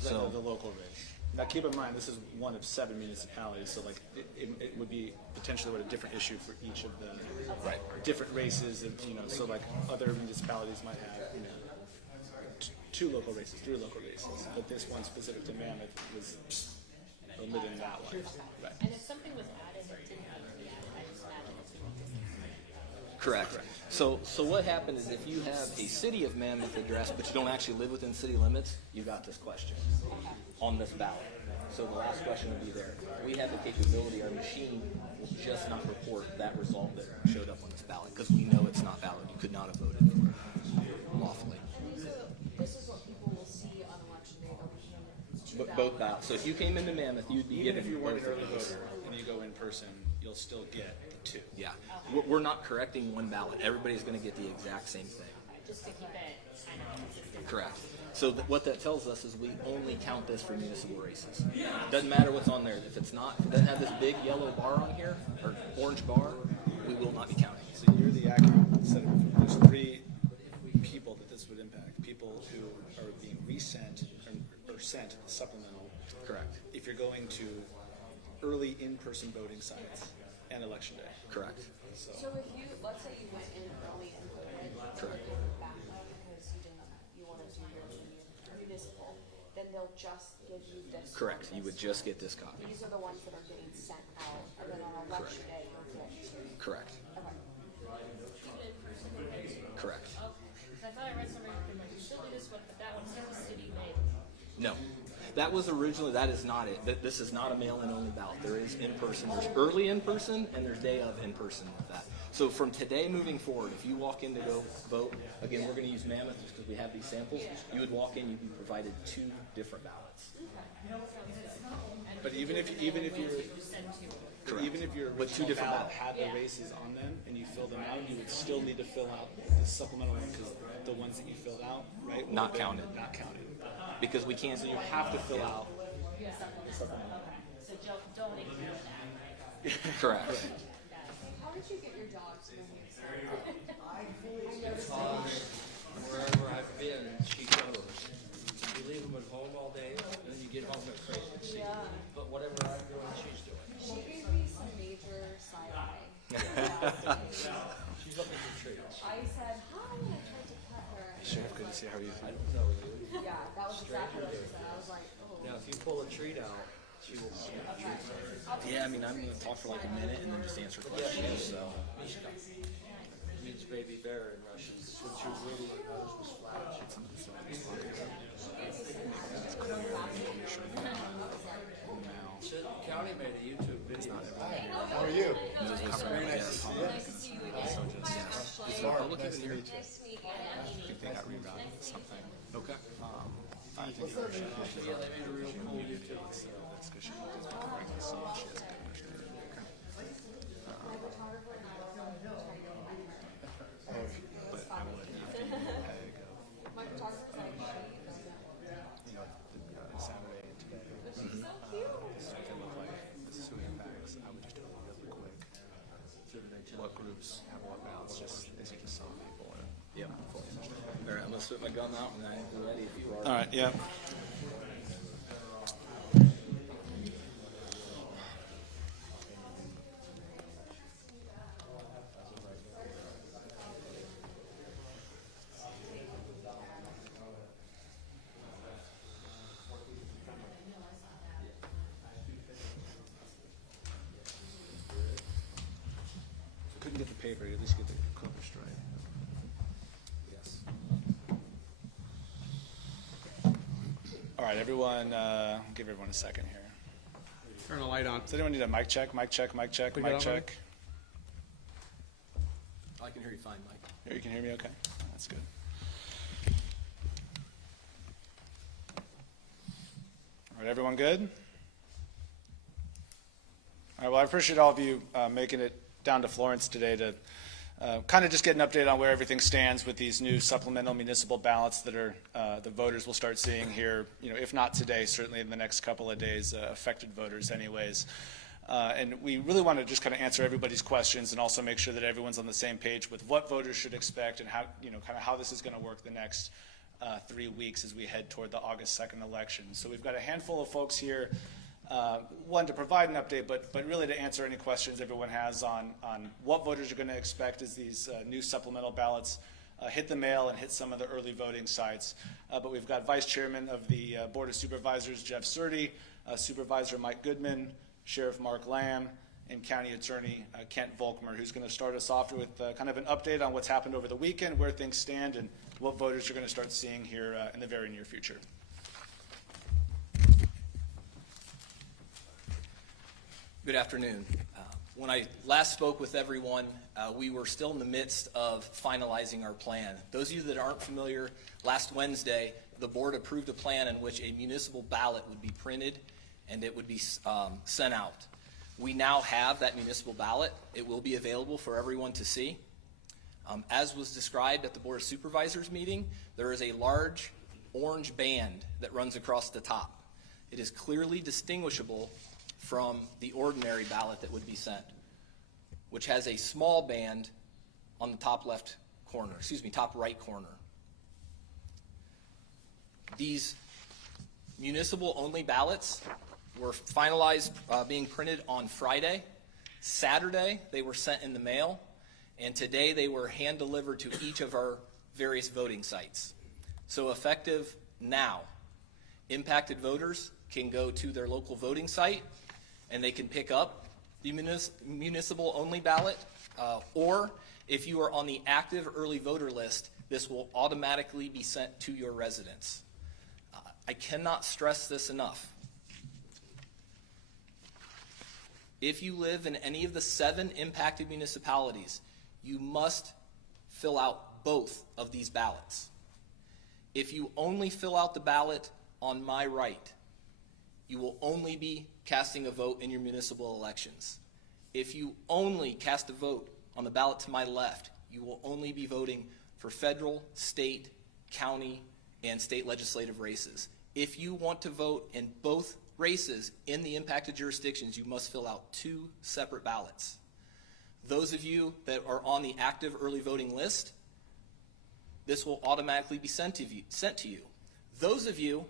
So the local race. Now, keep in mind, this is one of 7 municipalities, so like it would be potentially a different issue for each of the different races. And, so like other municipalities might have 2 local races, 3 local races, but this one specific to Mammoth was omitted in that one. Right. And if something was added that didn't need to be added, I just added it to it. correct. So what happened is if you have a city of Mammoth address, but you don't actually live within city limits, you got this question on this ballot. So the last question will be there. We have the capability, our machine will just not report that result that showed up on this ballot because we know it's not valid. You could not have voted for it lawfully. So this is what people will see on election day. They'll be Both ballots. So if you came into Mammoth, you'd be Even given if you weren't an both of early those. voter and you go in person, you'll still get the 2. Yeah. We're not correcting one ballot. Everybody's going to get the exact same thing. just to keep it kind of consistent. Correct. So what that tells us is we only count this for municipal races. Doesn't matter what's on there. If it doesn't have this big yellow bar on here, or orange bar, we will not be counting. So you're the accurate set of, there's 3 people that this would impact. People who are being resent or sent supplemental. Correct. If you're going to early in-person voting sites and election day. Correct. So if you, let's say you went in early and voted, Correct. and you back up because you wanted to do your municipal, then they'll just give you this. Correct. one, You would this. just get this copy. These are the ones that are getting sent out, and then on election day you'll get. Correct. Okay. Even in person. Correct. Oh, 'cause I thought I read somewhere you could like you still do this one, but that one says city made. No. That was originally, that is not it. This is not a mail-in only ballot. There is in-person, there's early in-person, and there's day of in-person with that. So from today moving forward, if you walk in to go vote, again, we're going to use Mammoth just because we have these samples, you would walk in, you'd be provided 2 different ballots. But even if your But 2 original different ballot ballots. had the races on them and you fill them out, you would still need to fill out the supplemental one because the ones that you filled out, right? would Not have been counted. Not counted. Because we can't, So you have to fill out. Yeah. Supplemental. Okay. So don't ignore that. correct. How did you get your dogs when you Wherever I've been, she goes. You leave them at home all day, and then you get home at crazy. Yeah. But whatever I'm doing, she's doing. She gave me some major side eye. She's looking for treats. I said, hi, and I tried to pet her. Sure, good to see how you. I don't know you. Yeah, that was exactly what she said. I was like, oh. Now, if you pull a treat out, she will pull a treat out. Yeah, I mean, I'm going to talk for like a minute and then just answer questions, so. Mishka. Means baby bear in Russian. Since your little nose was flat. County made a YouTube video. How are you? Very nice. Nice to see you again. Is there a public even here? Nice to meet you. They got rerouted to something. Okay. Yeah, they made a real cool YouTube. So that's good. She has been correctly so she has a good understanding. My photographer and I will try to get him. But I will let you go. My photographer's like, Saturday and today. she's so cute. This is what they look like. This is who impacts. I would just do it really quick. What groups have what ballots? Just as you just saw people. Yep. All right, I'm going to spit my gum out and I'm ready if you are. All right. Yeah. Couldn't get the paper, at least get the cover straight. Yes. All right, everyone, give everyone a second here. Turn the light on. Does anyone need a mic check? Mic check, mic check, We mic got check. I can hear you fine, Mike. Here, you can hear me okay? That's good. All right, everyone good? All right, well, I appreciate all of you making it down to Florence today to kind of just get an update on where everything stands with these new supplemental municipal ballots that are the voters will start seeing here, if not today, certainly in the next couple of days, affected voters anyways. And we really want to just kind of answer everybody's questions and also make sure that everyone's on the same page with what voters should expect and how, kind of how this is going to work the next 3 weeks as we head toward the August 2nd election. So we've got a handful of folks here, one to provide an update, but really to answer any questions everyone has on what voters are going to expect as these new supplemental ballots hit the mail and hit some of the early voting sites. But we've got Vice Chairman of the Board of Supervisors, Jeff Surdy, Supervisor Mike Goodman, Sheriff Mark Lamb, and County Attorney Kent Volkmer, who's going to start us off with kind of an update on what's happened over the weekend, where things stand, and what voters are going to start seeing here in the very near future. Good afternoon. When I last spoke with everyone, we were still in the midst of finalizing our plan. Those of you that aren't familiar, last Wednesday, the board approved a plan in which a municipal ballot would be printed and it would be sent out. We now have that municipal ballot. It will be available for everyone to see. As was described at the Board of Supervisors meeting, there is a large orange band that runs across the top. It is clearly distinguishable from the ordinary ballot that would be sent, which has a small band on the top left corner, top right corner. These municipal only ballots were finalized being printed on Friday. Saturday, they were sent in the mail, and today they were hand delivered to each of our various voting sites. So effective now, impacted voters can go to their local voting site and they can pick up the municipal only ballot, or if you are on the active early voter list, this will automatically be sent to your residence. I cannot stress this enough. If you live in any of the 7 impacted municipalities, you must fill out both of these ballots. If you only fill out the ballot on my right, you will only be casting a vote in your municipal elections. If you only cast a vote on the ballot to my left, you will only be voting for federal, state, county, and state legislative races. If you want to vote in both races in the impacted jurisdictions, you must fill out 2 separate ballots. Those of you that are on the active early voting list, this will automatically be sent to you. Those of you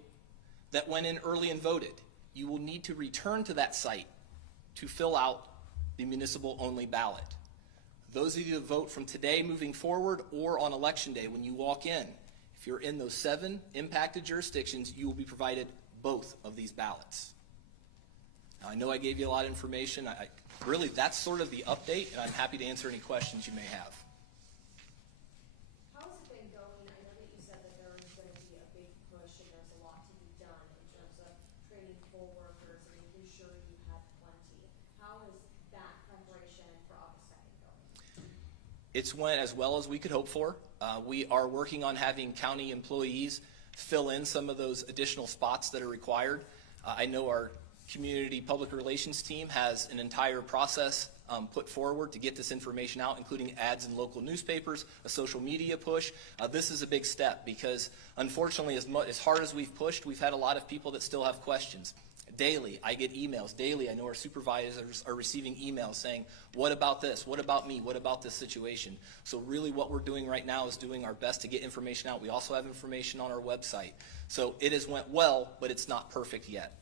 that went in early and voted, you will need to return to that site to fill out the municipal only ballot. Those of you that vote from today moving forward or on election day when you walk in, if you're in those 7 impacted jurisdictions, you will be provided both of these ballots. Now, I know I gave you a lot of information. Really, that's sort of the update, and I'm happy to answer any questions you may have. How has it been going? I know that you said that there was going to be a big push and there's a lot to be done in terms of training poll workers and making sure you had plenty. How is that preparation for August 2nd going? It's went as well as we could hope for. We are working on having county employees fill in some of those additional spots that are required. I know our community public relations team has an entire process put forward to get this information out, including ads in local newspapers, a social media push. This is a big step because, unfortunately, as hard as we've pushed, we've had a lot of people that still have questions. Daily, I get emails. Daily, I know our supervisors are receiving emails saying, what about this? What about me? What about this situation? So really what we're doing right now is doing our best to get information out. We also have information on our website. So it has went well, but it's not perfect yet.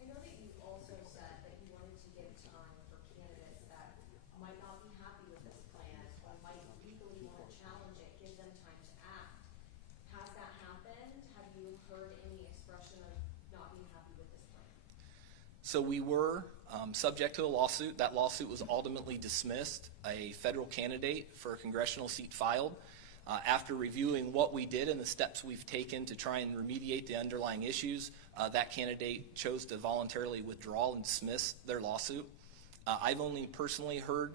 I know that you also said that you wanted to give time for candidates that might not be happy with this plan or might legally want to challenge it, give them time to act. Has that happened? Have you heard any expression of not being happy with this plan? So we were subject to a lawsuit. That lawsuit was ultimately dismissed. A federal candidate for a congressional seat filed. After reviewing what we did and the steps we've taken to try and remediate the underlying issues, that candidate chose to voluntarily withdraw and dismiss their lawsuit. I've only personally heard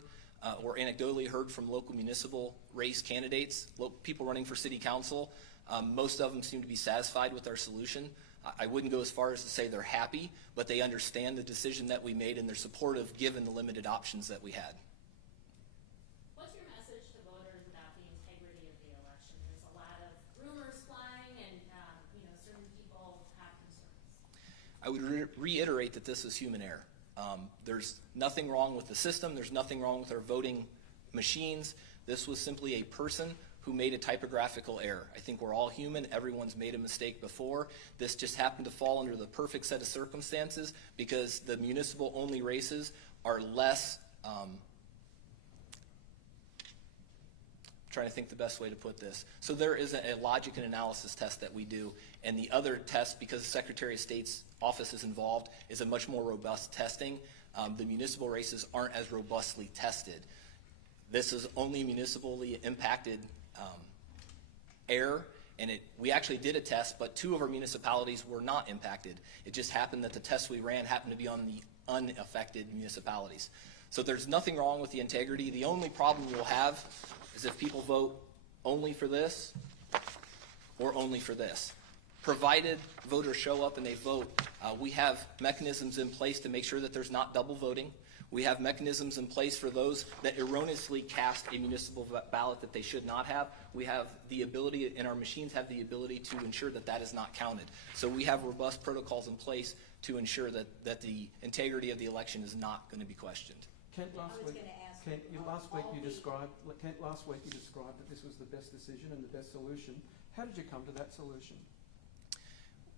or anecdotally heard from local municipal race candidates, people running for city council. Most of them seem to be satisfied with our solution. I wouldn't go as far as to say they're happy, but they understand the decision that we made and they're supportive given the limited options that we had. What's your message to voters about the integrity of the election? There's a lot of rumors flying and, certain people have concerns. I would reiterate that this is human error. There's nothing wrong with the system. There's nothing wrong with our voting machines. This was simply a person who made a typographical error. I think we're all human. Everyone's made a mistake before. This just happened to fall under the perfect set of circumstances because the municipal-only races are less, trying to think the best way to put this. So there is a logic and analysis test that we do, and the other test, because the Secretary of State's office is involved, is a much more robust testing. The municipal races aren't as robustly tested. This is only municipally impacted error, and we actually did a test, but 2 of our municipalities were not impacted. It just happened that the test we ran happened to be on the unaffected municipalities. So there's nothing wrong with the integrity. The only problem we'll have is if people vote only for this or only for this. Provided voters show up and they vote, we have mechanisms in place to make sure that there's not double voting. We have mechanisms in place for those that erroneously cast a municipal ballot that they should not have. We have the ability, and our machines have the ability to ensure that that is not counted. So we have robust protocols in place to ensure that the integrity of the election is not going to be questioned. Kent, last I was week, gonna ask Kent, you, last week all you the- described that this was the best decision and the best solution. How did you come to that solution?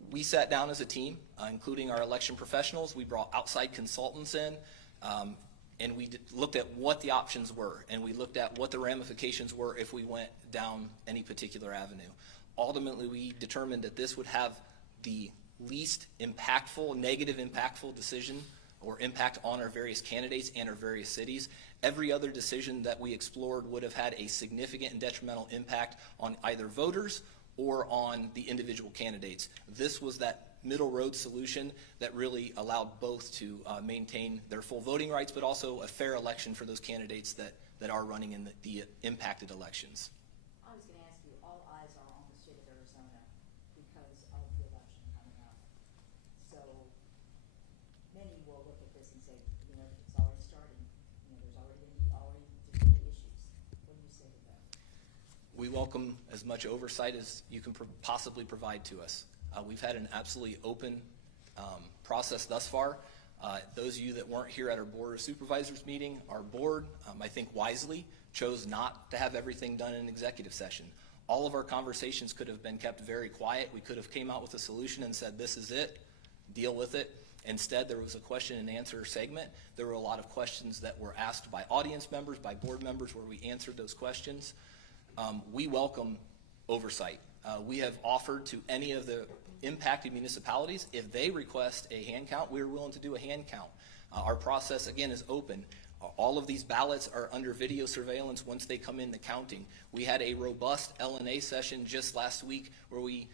We sat down as a team, including our election professionals. We brought outside consultants in, and we looked at what the options were, and we looked at what the ramifications were if we went down any particular avenue. Ultimately, we determined that this would have the least impactful, negative impactful decision or impact on our various candidates and our various cities. Every other decision that we explored would have had a significant and detrimental impact on either voters or on the individual candidates. This was that middle road solution that really allowed both to maintain their full voting rights, but also a fair election for those candidates that are running in the impacted elections. I was going to ask you, all eyes are on the state of Arizona because of the election coming up. So many will look at this and say, it's already starting. There's already different issues. What do you say to that? We welcome as much oversight as you can possibly provide to us. We've had an absolutely open process thus far. Those of you that weren't here at our Board of Supervisors meeting, our board, I think wisely, chose not to have everything done in executive session. All of our conversations could have been kept very quiet. We could have came out with a solution and said, this is it, deal with it. Instead, there was a question and answer segment. There were a lot of questions that were asked by audience members, by board members, where we answered those questions. We welcome oversight. We have offered to any of the impacted municipalities, if they request a hand count, we're willing to do a hand count. Our process, again, is open. All of these ballots are under video surveillance once they come in the counting. We had a robust L&A session just last week where we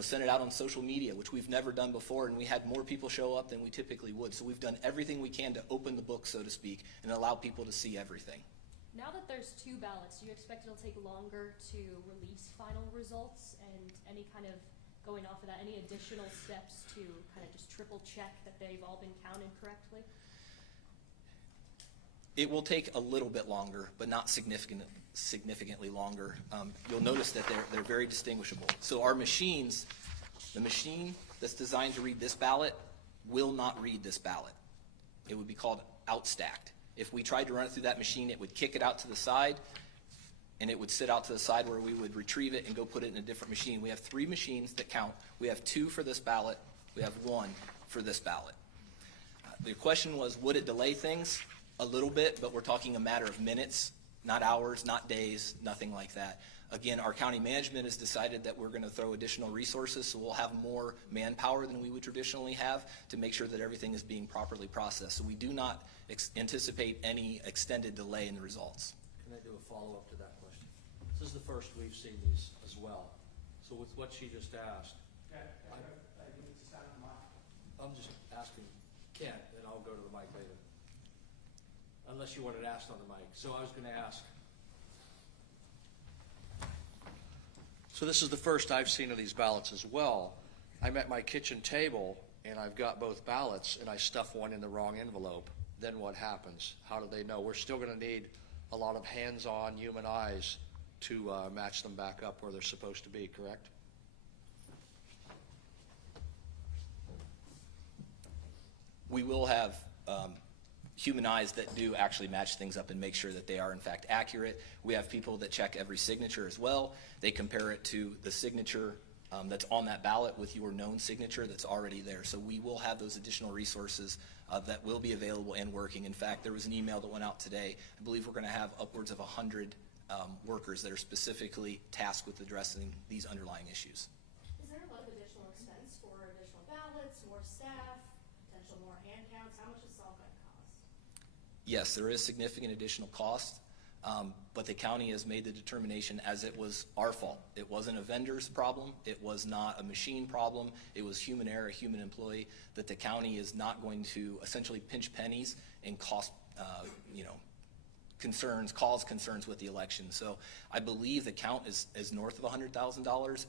sent it out on social media, which we've never done before, and we had more people show up than we typically would. So we've done everything we can to open the book, so to speak, and allow people to see everything. Now that there's 2 ballots, do you expect it'll take longer to release final results, and any kind of going off of that, any additional steps to kind of just triple check that they've all been counted correctly? It will take a little bit longer, but not significantly longer. You'll notice that they're very distinguishable. So our machines, the machine that's designed to read this ballot will not read this ballot. It would be called outstacked. If we tried to run it through that machine, it would kick it out to the side, and it would sit out to the side where we would retrieve it and go put it in a different machine. We have 3 machines that count. We have 2 for this ballot. We have 1 for this ballot. The question was, would it delay things? A little bit, but we're talking a matter of minutes, not hours, not days, nothing like that. Again, our county management has decided that we're going to throw additional resources, so we'll have more manpower than we would traditionally have to make sure that everything is being properly processed. So we do not anticipate any extended delay in the results. Can I do a follow-up to that question? This is the first we've seen these as well. So with what she just asked, I'm just asking Kent, and I'll go to the mic later. Unless you wanted asked on the mic. So I was going to ask. So this is the first I've seen of these ballots as well. I'm at my kitchen table, and I've got both ballots, and I stuff one in the wrong envelope. Then what happens? How do they know? We're still going to need a lot of hands-on human eyes to match them back up where they're supposed to be, correct? We will have human eyes that do actually match things up and make sure that they are in fact accurate. We have people that check every signature as well. They compare it to the signature that's on that ballot with your known signature that's already there. So we will have those additional resources that will be available and working. In fact, there was an email that went out today. I believe we're going to have upwards of 100 workers that are specifically tasked with addressing these underlying issues. Is there a lot of additional expense for additional ballots, more staff, potential more hand counts? How much is this all going to cost? Yes, there is significant additional cost, but the county has made the determination as it was our fault. It wasn't a vendor's problem. It was not a machine problem. It was human error, a human employee, that the county is not going to essentially pinch pennies and cause concerns with the election. So I believe the count is north of $100,000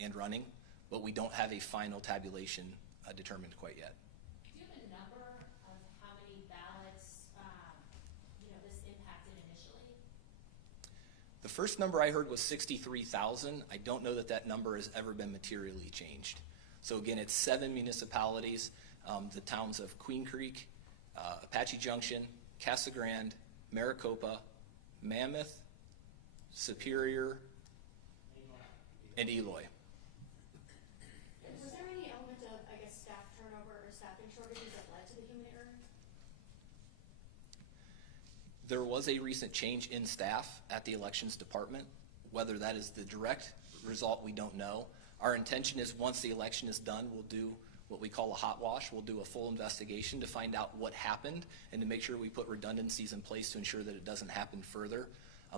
and running, but we don't have a final tabulation determined quite yet. Do you have a number of how many ballots, this impacted initially? The first number I heard was 63,000. I don't know that that number has ever been materially changed. So again, it's 7 municipalities, the towns of Queen Creek, Apache Junction, Casa Grande, Maricopa, Mammoth, Superior, and Eloy. Was there any element of, staff turnover or staffing shortages that led to the human error? There was a recent change in staff at the elections department. Whether that is the direct result, we don't know. Our intention is once the election is done, we'll do what we call a hot wash. We'll do a full investigation to find out what happened and to make sure we put redundancies in place to ensure that it doesn't happen further.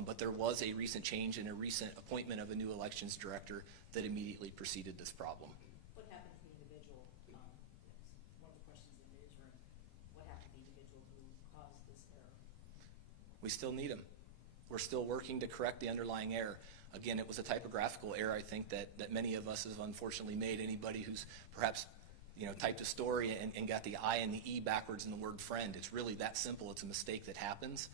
But there was a recent change and a recent appointment of a new elections director that immediately preceded this problem. What happened to the individual, one of the questions in the newsroom, what happened to the individual who caused this error? We still need them. We're still working to correct the underlying error. Again, it was a typographical error, I think, that many of us have unfortunately made. Anybody who's perhaps typed a story and got the I and the E backwards in the word friend. It's really that simple. It's a mistake that happens.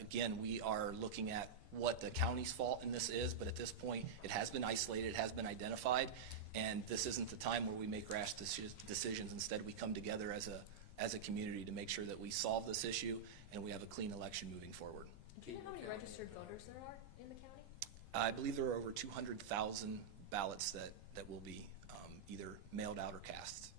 Again, we are looking at what the county's fault in this is, but at this point, it has been isolated, it has been identified, and this isn't the time where we make rash decisions. Instead, we come together as a community to make sure that we solve this issue and we have a clean election moving forward. Do you know how many registered voters there are in the county? I believe there are over 200,000 ballots that will be either mailed out or cast.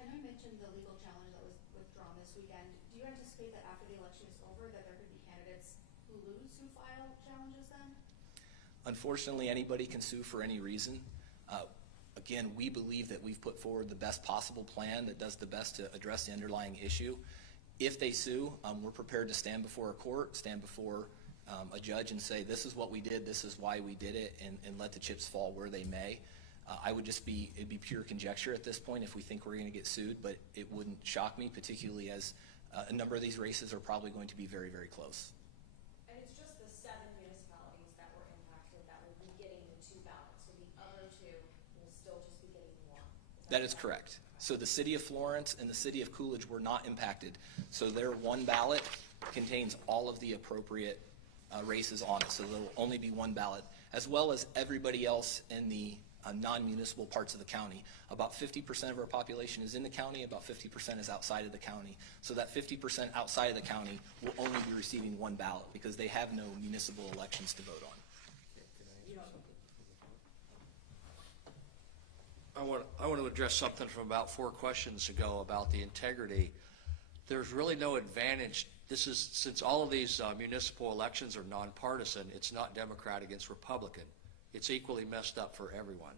I know you mentioned the legal challenge that was withdrawn this weekend. Do you anticipate that after the election is over that there could be candidates who lose who file challenges then? Unfortunately, anybody can sue for any reason. Again, we believe that we've put forward the best possible plan that does the best to address the underlying issue. If they sue, we're prepared to stand before a court, stand before a judge and say, this is what we did, this is why we did it, and let the chips fall where they may. It'd be pure conjecture at this point if we think we're going to get sued, but it wouldn't shock me, particularly as a number of these races are probably going to be very, very close. And it's just the 7 municipalities that were impacted that will be getting the 2 ballots, so the other 2 will still just be getting 1. That is correct. So the city of Florence and the city of Coolidge were not impacted. So their 1 ballot contains all of the appropriate races on it. So there will only be 1 ballot, as well as everybody else in the non-municipal parts of the county. About 50% of our population is in the county, about 50% is outside of the county. So that 50% outside of the county will only be receiving 1 ballot because they have no municipal elections to vote on. I want to address something from about 4 questions ago about the integrity. There's really no advantage. Since all of these municipal elections are nonpartisan, it's not Democrat against Republican. It's equally messed up for everyone.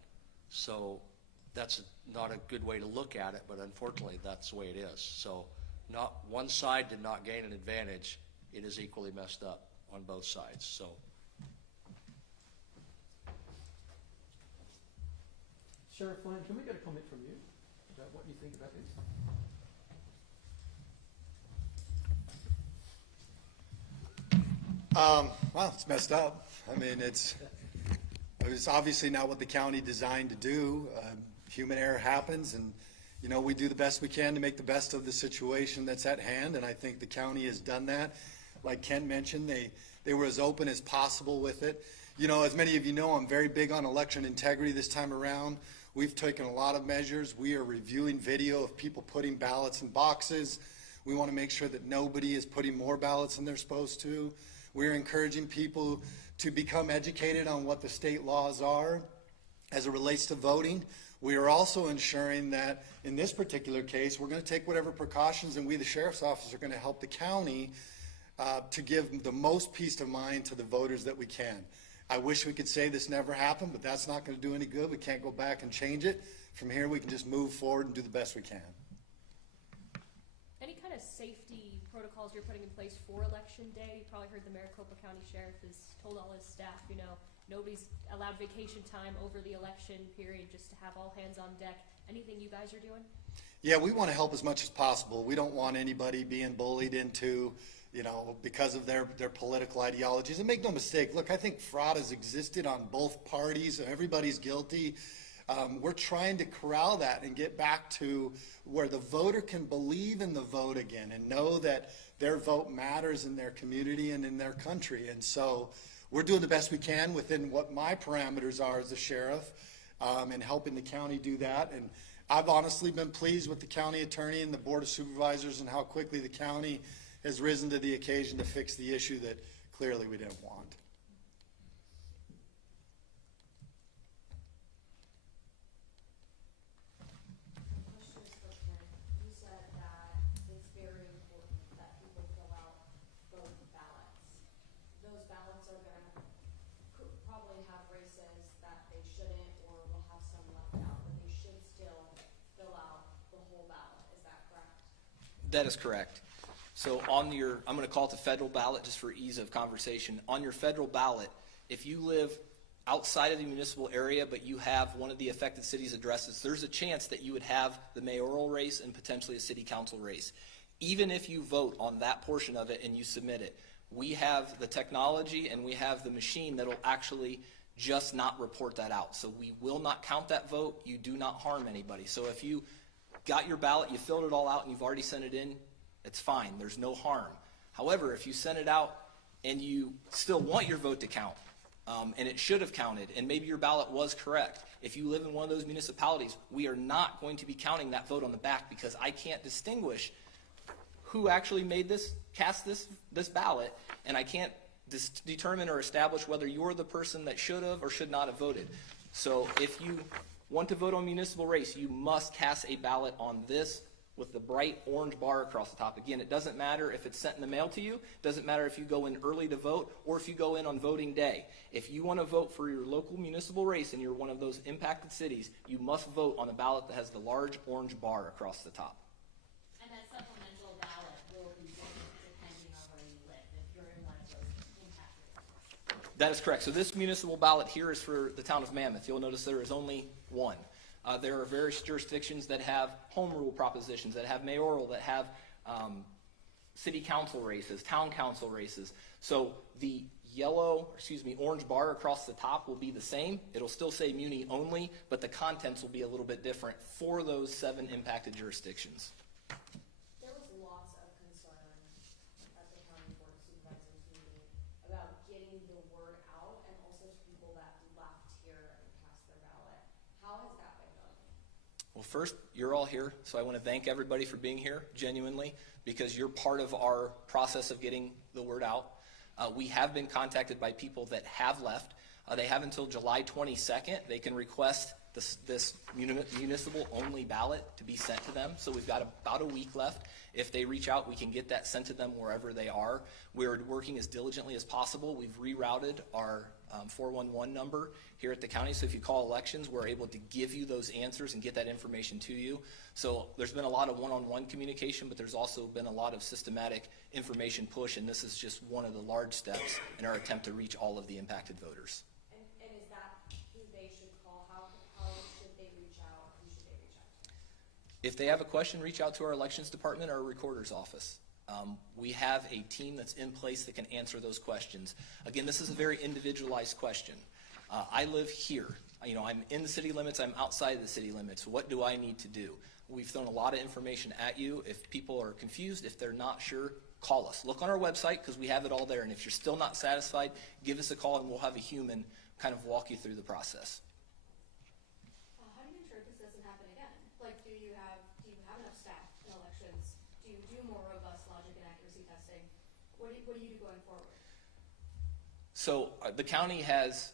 So that's not a good way to look at it, but unfortunately that's the way it is. So not one side did not gain an advantage. It is equally messed up on both sides. So. Sheriff Lane, can we get a comment from you about what you think about this? Well, it's messed up. I mean, it's obviously not what the county designed to do. Human error happens, and we do the best we can to make the best of the situation that's at hand, and I think the county has done that. Like Ken mentioned, they were as open as possible with it. As many of you know, I'm very big on election integrity this time around. We've taken a lot of measures. We are reviewing video of people putting ballots in boxes. We want to make sure that nobody is putting more ballots than they're supposed to. We're encouraging people to become educated on what the state laws are as it relates to voting. We are also ensuring that in this particular case, we're going to take whatever precautions, and we, the sheriff's office, are going to help the county to give the most peace of mind to the voters that we can. I wish we could say this never happened, but that's not going to do any good. We can't go back and change it. From here, we can just move forward and do the best we can. Any kind of safety protocols you're putting in place for election day? You probably heard the Maricopa County Sheriff has told all his staff, you know, nobody's allowed vacation time over the election period, just to have all hands on deck. Anything you guys are doing? Yeah, we want to help as much as possible. We don't want anybody being bullied into, you know, because of their political ideologies. And make no mistake, look, I think fraud has existed on both parties. Everybody's guilty. We're trying to corral that and get back to where the voter can believe in the vote again and know that their vote matters in their community and in their country. And so we're doing the best we can within what my parameters are as a sheriff, and helping the county do that. And I've honestly been pleased with the county attorney and the board of supervisors and how quickly the county has risen to the occasion to fix the issue that clearly we didn't want. Question is for Ken. You said that it's very important that people fill out both ballots. Those ballots are gonna probably have races that they shouldn't, or will have some left out, but they should still fill out the whole ballot. Is that correct? That is correct. So on your, I'm going to call it the federal ballot just for ease of conversation. On your federal ballot, if you live outside of the municipal area, but you have one of the affected cities' addresses, there's a chance that you would have the mayoral race and potentially a city council race. Even if you vote on that portion of it and you submit it, we have the technology and we have the machine that'll actually just not report that out. So we will not count that vote. You do not harm anybody. So if you got your ballot, you filled it all out, and you've already sent it in, it's fine. There's no harm. However, if you send it out and you still want your vote to count, and it should have counted, and maybe your ballot was correct, if you live in one of those municipalities, we are not going to be counting that vote on the back, because I can't distinguish who actually made this, cast this ballot, and I can't determine or establish whether you're the person that should have or should not have voted. So if you want to vote on municipal race, you must cast a ballot on this with the bright orange bar across the top. Again, it doesn't matter if it's sent in the mail to you. It doesn't matter if you go in early to vote or if you go in on voting day. If you want to vote for your local municipal race and you're one of those impacted cities, you must vote on a ballot that has the large orange bar across the top. And that supplemental ballot will be different depending on where you live, if you're in one of those impacted areas. That is correct. So this municipal ballot here is for the town of Mammoth. You'll notice there is only one. There are various jurisdictions that have home rule propositions, that have mayoral, that have city council races, town council races. So the orange bar across the top will be the same. It'll still say muni only, but the contents will be a little bit different for those 7 impacted jurisdictions. There was lots of concern at the county board of supervisors meeting about getting the word out, and also to people that left here and cast their ballot. How has that been going? Well, first, you're all here, so I want to thank everybody for being here, genuinely, because you're part of our process of getting the word out. We have been contacted by people that have left. They have until July 22nd. They can request this municipal-only ballot to be sent to them, so we've got about a week left. If they reach out, we can get that sent to them wherever they are. We're working as diligently as possible. We've rerouted our 411 number here at the county, so if you call elections, we're able to give you those answers and get that information to you. So there's been a lot of one-on-one communication, but there's also been a lot of systematic information push, and this is just one of the large steps in our attempt to reach all of the impacted voters. And is that who they should call? How should they reach out? Who should they reach out to? If they have a question, reach out to our elections department or our recorder's office. We have a team that's in place that can answer those questions. Again, this is a very individualized question. I live here. I'm in the city limits. I'm outside of the city limits. What do I need to do? We've thrown a lot of information at you. If people are confused, if they're not sure, call us. Look on our website because we have it all there. And if you're still not satisfied, give us a call and we'll have a human kind of walk you through the process. How do you ensure do you have enough staff in elections? Do you do more robust logic and accuracy testing? What do you do going forward? So the county has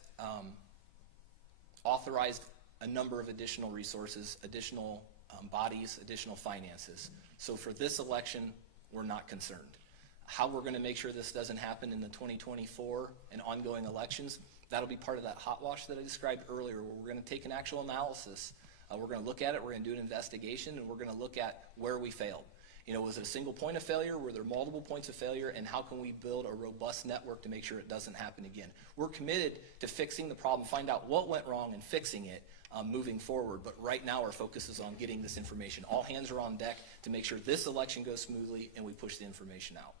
authorized a number of additional resources, additional bodies, additional finances. So for this election, we're not concerned. How we're going to make sure this doesn't happen in the 2024 and ongoing elections, that'll be part of that hot wash that I described earlier, where we're going to take an actual analysis. We're going to look at it, we're going to do an investigation, and we're going to look at where we failed. You know, was it a single point of failure? Were there multiple points of failure? And how can we build a robust network to make sure it doesn't happen again? We're committed to fixing the problem, find out what went wrong and fixing it moving forward. But right now our focus is on getting this information. All hands are on deck to make sure this election goes smoothly and we push the information out.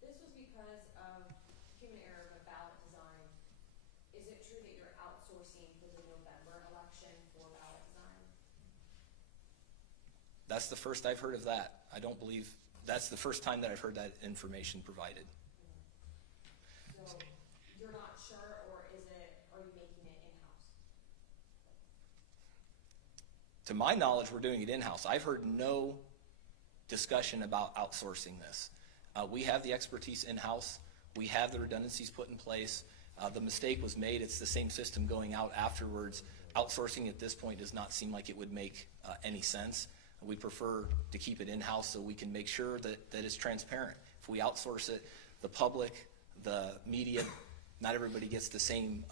This was because of human error of ballot design. Is it true that you're outsourcing for the November election for ballot design? That's the first I've heard of that. I don't believe, that's the first time that I've heard that information provided. So you're not sure, or are you making it in-house? To my knowledge, we're doing it in-house. I've heard no discussion about outsourcing this. We have the expertise in-house. We have the redundancies put in place. The mistake was made. It's the same system going out afterwards. Outsourcing at this point does not seem like it would make any sense. We prefer to keep it in-house so we can make sure that it's transparent. If we outsource it, the public, the media, not everybody gets the same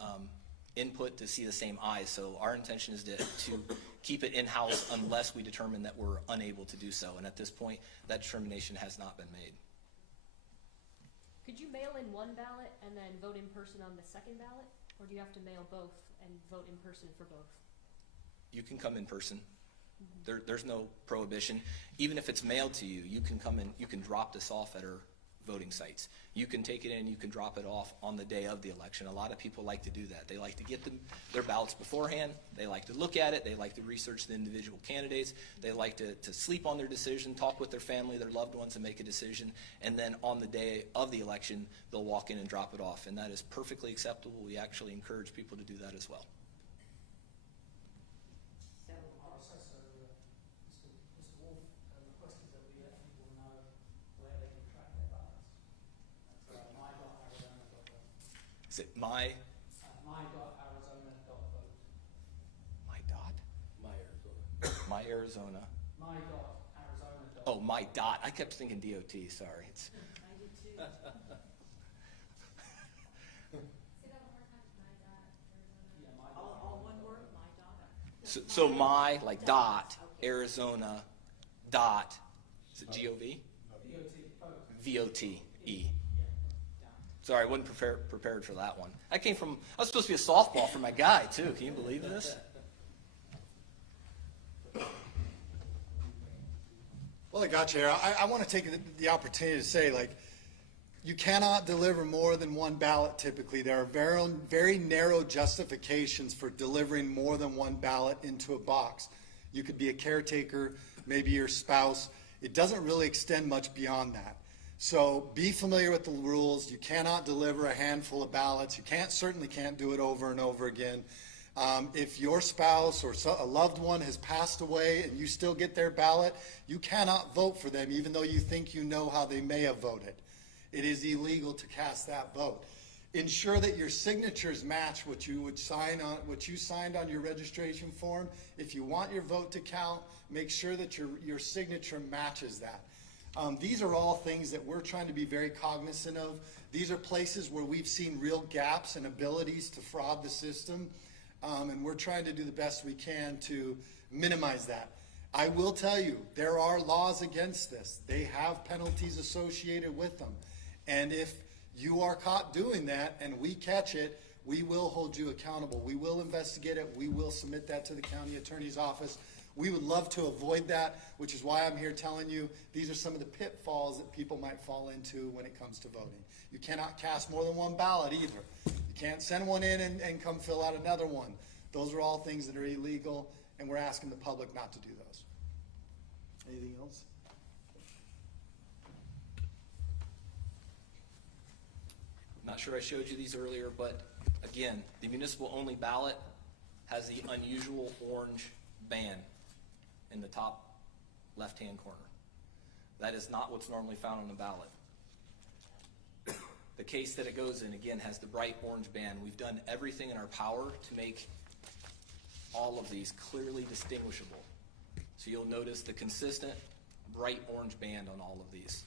input to see the same eyes. So our intention is to keep it in-house unless we determine that we're unable to do so. And at this point, that determination has not been made. Could you mail in one ballot and then vote in person on the second ballot? Or do you have to mail both and vote in person for both? You can come in person. There's no prohibition. Even if it's mailed to you, you can come in, you can drop this off at our voting sites. You can take it in, you can drop it off on the day of the election. A lot of people like to do that. They like to get their ballots beforehand. They like to look at it. They like to research the individual candidates. They like to sleep on their decision, talk with their family, their loved ones, and make a decision. And then on the day of the election, they'll walk in and drop it off. And that is perfectly acceptable. We actually encourage people to do that as well. So, Mr. Wolf requested that we let people know where they can track their ballots. That's my.arizona.vote. Is it my my.arizona.vote. My dot? My Arizona. My.arizona.vote. Oh, my dot. I kept thinking DOT. Sorry. It's I did too. Say that one more time. My dot, Arizona. Yeah, my All one word, my daughter. so my like dot Arizona dot. Is it G-O-V? V-O-T-E. Sorry, I wasn't prepared for that one. I was supposed to be a softball for my guy too. Can you believe this? Well, I got you here. I want to take the opportunity to say, like, you cannot deliver more than one ballot typically. There are very narrow justifications for delivering more than one ballot into a box. You could be a caretaker, maybe your spouse. It doesn't really extend much beyond that. So be familiar with the rules. You cannot deliver a handful of ballots. You certainly can't do it over and over again. If your spouse or a loved one has passed away and you still get their ballot, you cannot vote for them even though you think you know how they may have voted. It is illegal to cast that vote. Ensure that your signatures match what you signed on your registration form. If you want your vote to count, make sure that your signature matches that. These are all things that we're trying to be very cognizant of. These are places where we've seen real gaps and abilities to fraud the system. And we're trying to do the best we can to minimize that. I will tell you, there are laws against this. They have penalties associated with them. And if you are caught doing that and we catch it, we will hold you accountable. We will investigate it. We will submit that to the county attorney's office. We would love to avoid that, which is why I'm here telling you these are some of the pitfalls that people might fall into when it comes to voting. You cannot cast more than one ballot either. You can't send one in and come fill out another one. Those are all things that are illegal, and we're asking the public not to do those. Anything else? I'm not sure I showed you these earlier, but again, the municipal only ballot has the unusual orange band. in the top left-hand corner. That is not what's normally found on a ballot. The case that it goes in, again, has the bright orange band. We've done everything in our power to make all of these clearly distinguishable. So you'll notice the consistent bright orange band on all of these.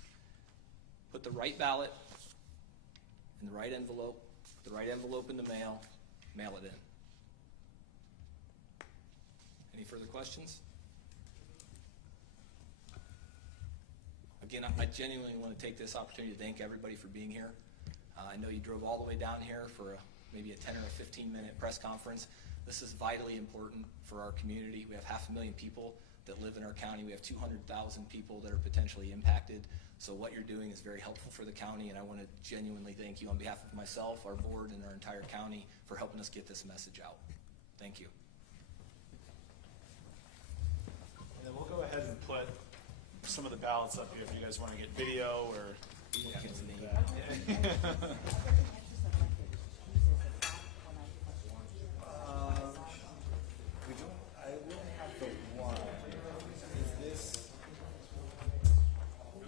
Put the right ballot in the right envelope, put the right envelope in the mail it in. Any further questions? Again, I genuinely want to take this opportunity to thank everybody for being here. I know you drove all the way down here for maybe a 10 or a 15-minute press conference. This is vitally important for our community. We have 500,000 people that live in our county. We have 200,000 people that are potentially impacted. So what you're doing is very helpful for the county, and I want to genuinely thank you on behalf of myself, our board, and our entire county for helping us get this message out. Thank you. And then we'll go ahead and put some of the ballots up here if you guys want to get video or. Yeah.